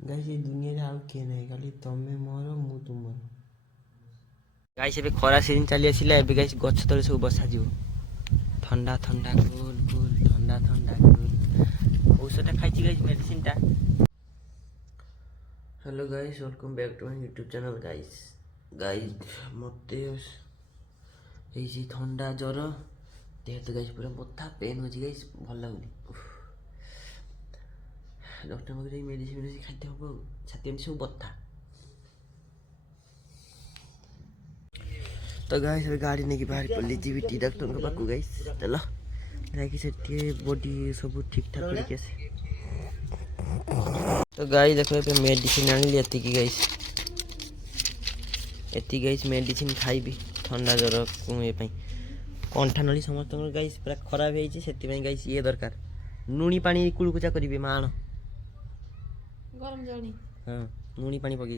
Guys ये दुनिया रे आउ के नहीं खाली तमे मोर मु तुमर गाइस एबे खरा सीजन चली आसिला एबे गाइस गछ तळे सब बसा जिवो ठंडा ठंडा कूल कूल ठंडा ठंडा कूल औषध खाइछि गाइस मेडिसिन टा। Hello guys welcome back to my YouTube channel guys मते एई ठंडा ज्वर देह तो गाइस पूरा बथा पेन होछि गाइस भल लागुनी डॉक्टर को जाई मेडिसिन खाइते हबो छाती में सब बथा। तो गाइस गाड़ी नहीं बाहर पड़ी जी टी डॉक्टर के पाकू गाइस चलो जाकि से बॉडी सब ठीक ठाक करके आसे। तो गाइस देखो ये मेडिसिन आनी एति की गाइस एति गाइस मेडिसिन खाइबी ठंडा ज्वर ये पई कंठा नली समस्त गाइस पूरा खराब होई से गाइस ये दरकार नुनी पानी कुलकुचा करिवे माण गरम जानी हां नुनी पानी पकी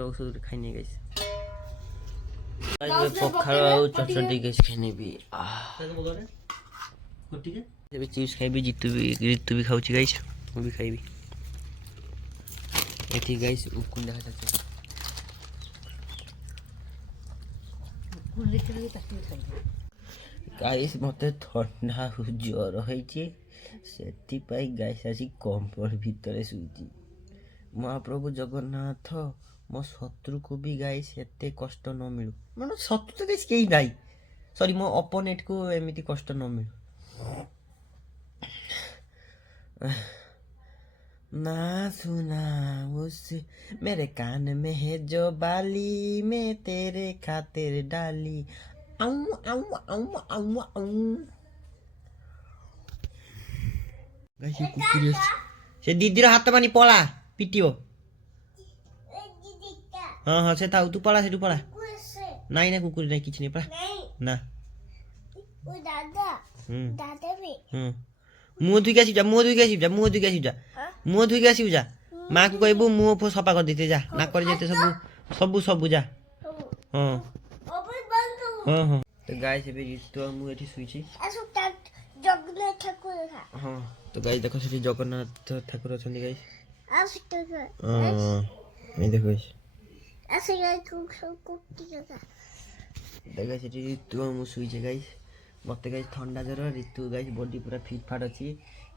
औषध खाइने गाइस पखाड़ आउ चटचटी गाइस खाइने भी एबे चिप्स खाइबी ऋतु भी खाउची गाइस मु भी खाइबी एठी गाइस उकुन देखा जाচ্ছে गाइस मते ठंडा ज्वर होइची सेति पाई गाइस आसी कंबल भितरे सुची महाप्रभु जगन्नाथ मो शत्रु को भी गाइस एते कष्ट न मिलू माने शत्रु तो गाइस केही नाही सॉरी मो अपोनेंट को एमिति कष्ट न मिलू ना सुना उसे मेरे कान में है जो बाली मैं तेरे खातिर डाली आऊ आऊ आऊ आऊ आऊ गाइस ये कुकुर से दीदीर हाथ मानी पळा पिटियो हां हां से ताऊ तू पळा से तू पळा नाही ना कुकुर नाही किछ नाही पळा ना ओ दादा दादा भी मुंह धुई के आसी जा मां को कहबू मुंह फो सफा कर देते जा ना कर जेते सब जा हां हां हां तो गाइस एबे तो मु एठी सुइछि जगन्नाथ ठाकुर हां तो गाइस देखो से जगन्नाथ ठाकुर अछन गाइस हां ए देखो गाइस ऐसे गाइस को जगह देखो से तो मु सुइछि गाइस मते गाइस ठंडा जर ऋतु गाइस बॉडी पूरा फिट फाट अछि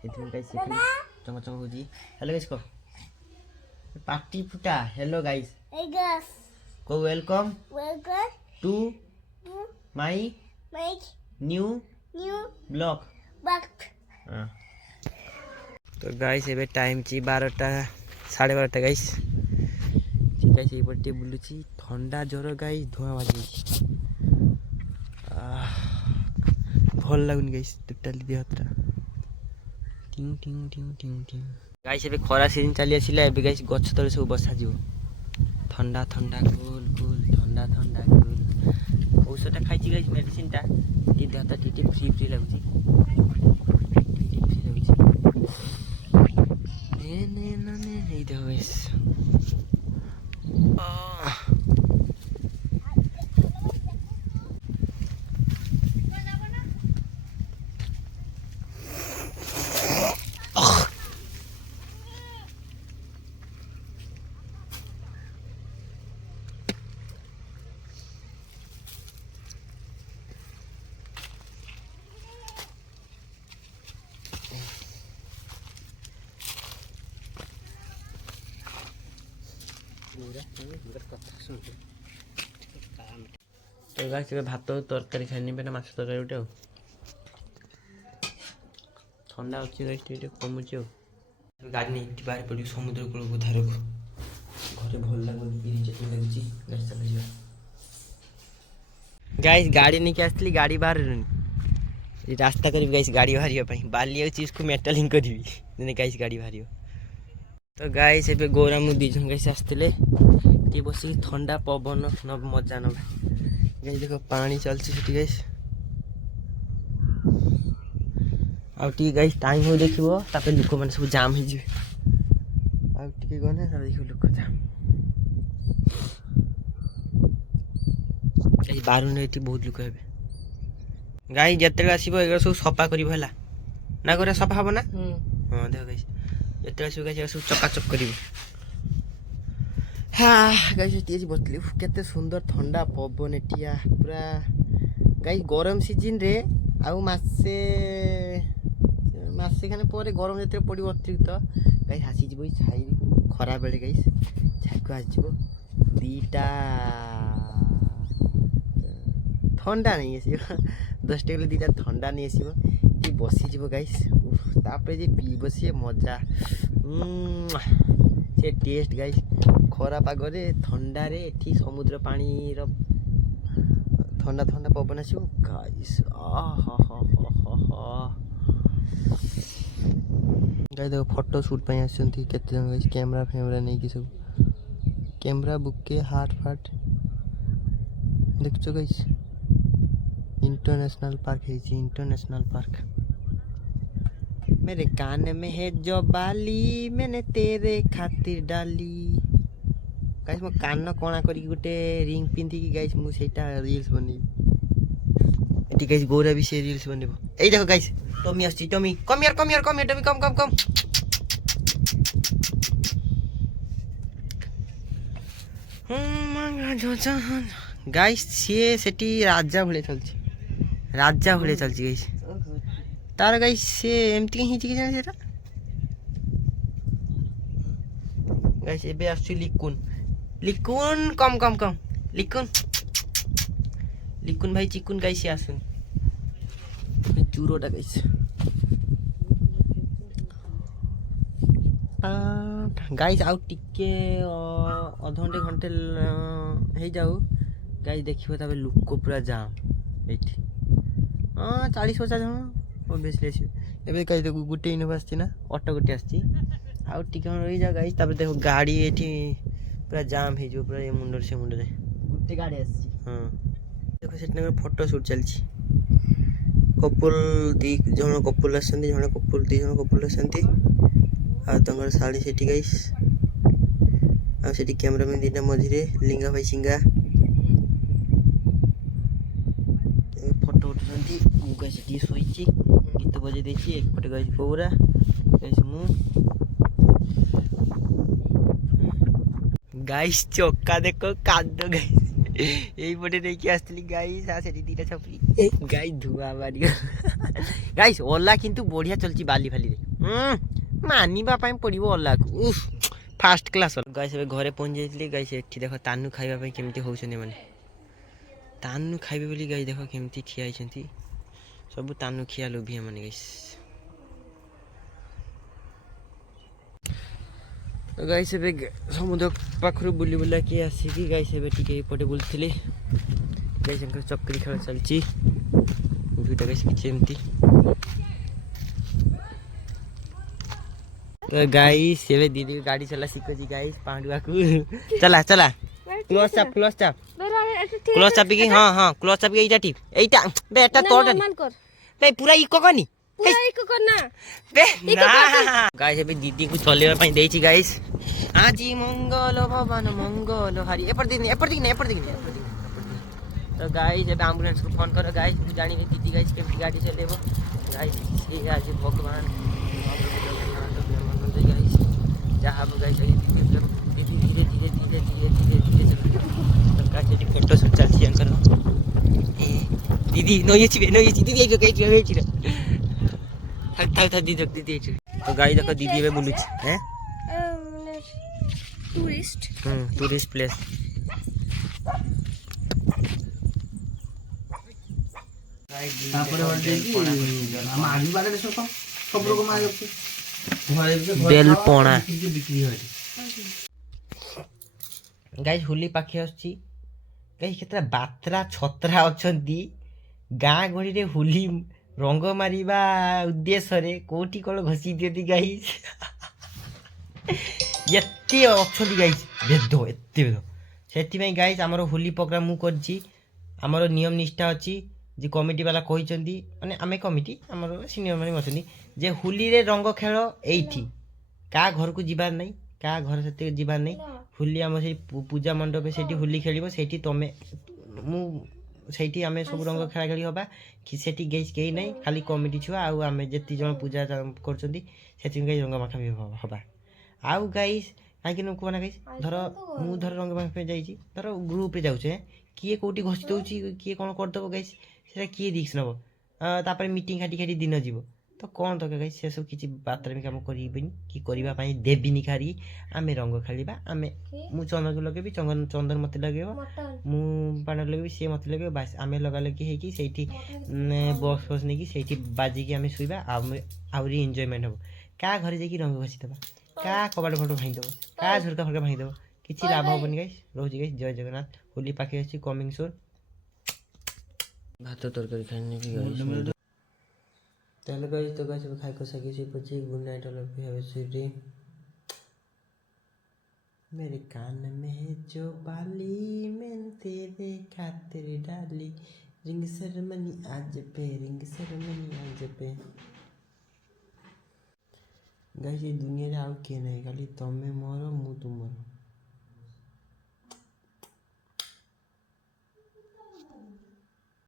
एथि गाइस से चमचम होजी। हेलो गाइस को पार्टी फुटा हेलो गाइस को welcome to my new blog हां तो गाइस एबे टाइम ची 12टा 12:30 गाइस गाइस ए बटे बुलुची ठंडा जर गाइस धुआ बाजी भल लागुन गाइस टोटली देहतरा टिंग टिंग टिंग टिंग टिंग गाइस एबे खरा सीजन चली आसिला एबे गाइस गछ तळे सब बसा जिवो ठंडा ठंडा कूल कूल ठंडा ठंडा कूल औषध खाइछि गाइस मेडिसिन टा टी देहता टी फ्री फ्री लागुची ने हे देखो गाइस तो गाइस भात तरकारी खानी पे माछ तरकारी उठे ठंडा अच्छी गाइस कमुचे गाड़ी नहीं बाहर पड़ी समुद्र कूल धार को घरे भल लगुच गाइस गाड़ी नहीं आसली गाड़ी बाहर रास्ता करी गाइस गाड़ी बाहर बाली चीज को मेटालिंग करी गाइस गाड़ी बाहर तो गाइस एबे गोरा मु दी जन गाइस आस्तिले ती बसी ठंडा पवन न मजा न गाइस देखो पानी चलछि सेठी गाइस आ टी गाइस टाइम हो देखिबो तापे लोक माने सब जाम हो जिवे आ टी गने सब देखिबो लोक जाम गाइस बारू ने एठी बहुत लोक हेबे गाइस जत्ते आसीबो एगर सब सफा करिबो हला ना करे सफा हबो ना हां देखो गाइस ଯେତେବେଳେ ଆସିବୁ ଗାଇସ୍ ସବୁ ଚକାଚକ କରିବୁ। ହଁ ଗାଇସ୍ ଏଠି ଆସି ବସିଥିଲି, କେତେ ସୁନ୍ଦର ଥଣ୍ଡା ପବନ ଏଠିଆ ପୁରା। ଗାଇସ୍ ଗରମ ସିଜିନରେ ଆଉ ମାସେ ଖାନେ ପରେ ଗରମ ଯେତେବେଳେ ପଡ଼ିବ ଅତିରିକ୍ତ ଗାଇସ୍ ଆସିଯିବ ଏଇ ଛାଇ ଖରା ବେଳେ ଗାଇସ୍ ଛାଇକୁ ଆସିଯିବ ଦୁଇଟା ଥଣ୍ଡା ନେଇ ଆସିବ 10 ଟଙ୍କା ଦୁଇଟା ଥଣ୍ଡା ନେଇ ଆସିବ ଟିକେ ବସିଯିବ ଗାଇସ୍। ତାପରେ ଯେ ପିଇବ ସିଏ ମଜା ସେ ଟେଷ୍ଟ ଗାଇସ୍। ଖରା ପାଗରେ ଥଣ୍ଡାରେ ଏଠି ସମୁଦ୍ର ପାଣିର ଥଣ୍ଡା ଥଣ୍ଡା ପବନ ଆସିବ ଗାଇସ୍। ଗାଇସ୍ ଦେଖ ଫଟୋ ସୁଟ୍ ପାଇଁ ଆସିଛନ୍ତି କେତେ ଜଣ ଗାଇସ୍, କ୍ୟାମେରା ଫ୍ୟାମେରା ନେଇକି ସବୁ କ୍ୟାମେରା ବୁକେ ହାର୍ଟ ଫାର୍ଟ ଦେଖୁଛ ଗାଇସ୍। इंटरनेशनल पार्क है, इंटरनेशनल पार्क। मेरे कान में है जो बाली मैंने तेरे खातिर डाली। गाइस मो कान कोणा करी गोटे रिंग पिंधि की गाइस मु सेटा रील्स बनेबी। एटी गाइस गोरा भी से रील्स बनेबो। एई देखो गाइस टमी आछि, Tommy come here Tommy come guys सी सेटी राजा भले चलछि, राजा भले चलछि गाइस। तार गाइस से एमती ही कि जाने सेटा गाइस। एबे आसु लिकुन लिकुन कम लिकुन भाई चिकुन गाइस आसुन चूरोटा गाइस। गाइस आउ टिके अध घंटे घंटे हे जाऊ गाइस देखिबो तबे लुक पूरा जाम एठी। 40-50 जन ओबेसली आसी एबे गाइस देखो गुटे यूनिवर्सिटी ना ऑटो गुटे आसी आउ टिके रही जा गाइस। तबे देखो गाड़ी एठी पूरा जाम हे जो पूरा ये मुंडर से मुंडर गुटे गाड़ी आसी। हां देखो सेटने फोटो शूट चलछि। कपुल 2 जन कपुल आसंती, जने कपुल 2 जन कपुल आसंती आ तंगर साड़ी सेठी गाइस। आ सेठी कैमरामैन दिना मझिरे लिंगा भाई सिंगा फोटो उठुसंती। मु गाइस सेठी सोईची गीत बजे देछि एक पटे गाइस पूरा गाइस मु गाइस चक्का देखो कादो गाइस एई पटे देखि आस्तली गाइस। आ सेठी दीटा छपली गाइस धुआ मारी गाइस। ओला किंतु बढ़िया चलची बाली फाली रे मानिबा पाई पड़िबो ओला को उफ फास्ट क्लास गाइस। ए घरे पहुंच जाइतली गाइस। एठी देखो तानु खाइबा पाई केमती होउछने माने तानु खाइबे बोली गाइस देखो केमती ठिया आइछंती सब तानु खिया लोभिया माने गाइस। गाइस एबे समुद्र पाखरु बुली बुला के आसी की गाइस एबे टिके पटे बुलथिले गाइस। अंकर चक्री खेल चलची दुईटा गाइस किछि एमती गाइस। एबे दीदी गाड़ी चला सिखो जी गाइस पांडुआ को चला चला क्लोज चाप की। हां क्लोज चाप के एटा टिप एटा बे एटा तोड़ बे पूरा इको करनी पूरा इको करना बे ना गाइस। एबे दीदी को चलेबा पई देछि गाइस। आजी मंगल भवन मंगल हरि एपर दिन तो गाइस एबे एम्बुलेंस को फोन करो गाइस। जानी दीदी गाइस के गाड़ी चलेबो गाइस। से आज भगवान गाइस जहां गाइस दीदी धीरे गाइस फोटो शूट चलछि अंकर दीदी नोये दीदी एक गाइस था दीदी तो गाइस देखो दीदी एबे बुलुछ हैं टूरिस्ट प्लेस। बेलपणा गाइस होली पाखे आछि गाइस। केतरा बात्रा छत्रा अछंती गाँ गहली रे होली रंग मारिबा उद्देश्य रे कोठी कोल घसी दियती गाइस। एत्ते अछंती गाइस भेद एत्ते भेद सेति में गाइस हमर होली प्रोग्राम मु करछि। हमर नियम निष्ठा अछि जे कमिटी वाला कहिचंदी माने आमे कमिटी हमर सीनियर माने अछंदी जे होली रे रंग खेल एठी का घर को जिबार नै का घर सते जिबार नै। होली हम से पूजा मंडप सेठी होली खेलिबो सेठी तमे मु ସେଇଠି ଆମେ ସବୁ ରଙ୍ଗ ଖେଳାଖେଳି ହେବା କି ସେଠି କେହି ନାହିଁ ଖାଲି କମିଟି ଛୁଆ ଆଉ ଆମେ ଯେତିକି ଜଣ ପୂଜା କରୁଛନ୍ତି ସେତିକି ଗାଈ ରଙ୍ଗ ମାଖା ବି ହେବା। ଆଉ ଗାଇସ୍ କାହିଁକି ନା କୁହ ନା ଗାଇସ୍ ଧର ମୁଁ ରଙ୍ଗ ମାଖିବା ପାଇଁ ଯାଇଛି ଧର ଗ୍ରୁପ୍ରେ ଯାଉଛେ କିଏ କେଉଁଠି ଘଷି ଦେଉଛି କିଏ କ'ଣ କରିଦେବ ଗାଇସ୍ ସେଇଟା କିଏ ରିକ୍ସ ନେବ ତାପରେ ମିଟିଂ ଖାଟି ଦିନ ଯିବ ତ କ'ଣ ଦରକାର ଗାଇସ୍ ସେସବୁ କିଛି ବାତରାମି କାମ କରିବେନି କି କରିବା ପାଇଁ ଦେବିନି ଖାରି ଆମେ ରଙ୍ଗ ଖେଳିବା ଆମେ ମୁଁ ଚନ୍ଦନକୁ ଲଗେଇବି ଚନ୍ଦନ ମୋତେ ଲଗେଇବ ମୁଁ ବାଣ ଲଗେଇବି ସିଏ ମୋତେ ଲଗେଇବ ବାସ୍ ଆମେ ଲଗାଲଗି ହେଇକି ସେଇଠି ବକ୍ସ ନେଇକି ସେଇଠି ବାଜିକି ଆମେ ଶୋଇବା ଆହୁରି ଏନ୍ଜୟମେଣ୍ଟ ହେବ। କାହା ଘରେ ଯାଇକି ରଙ୍ଗ ଘଷିଦେବା କାହା କବାଟ ଫଟ ଭାଙ୍ଗିଦେବ କାହା ଝରକା ଫରକା ଭାଙ୍ଗିଦେବ କିଛି ଲାଭ ହେବନି ଗାଇସ୍। ରହୁଛି ଗାଇସ୍ ଜୟ ଜଗନ୍ନାଥ। ହୋଲି ପାଖେଇ ଆସୁଛି କମିଂ ସୁନ୍। ଭାତ ତରକାରୀ ଖାଇନେବି ଗାଇସ୍ ତାହେଲେ ଗାଇସ୍ ତ ଗାଇସ୍ ଖାଇ ଖସାକି ଶୋଇ ପଡ଼ିଛି। Good night all of you have a sweet dream. मेरे कान में है जो बाली मैंने तेरे खातिर डाली रिंग सेरेमनी आज पे रिंग सेरेमनी आज पे। गाइस ये दुनिया रे आउ किए नहीं खाली तमे मोर मु तुमर।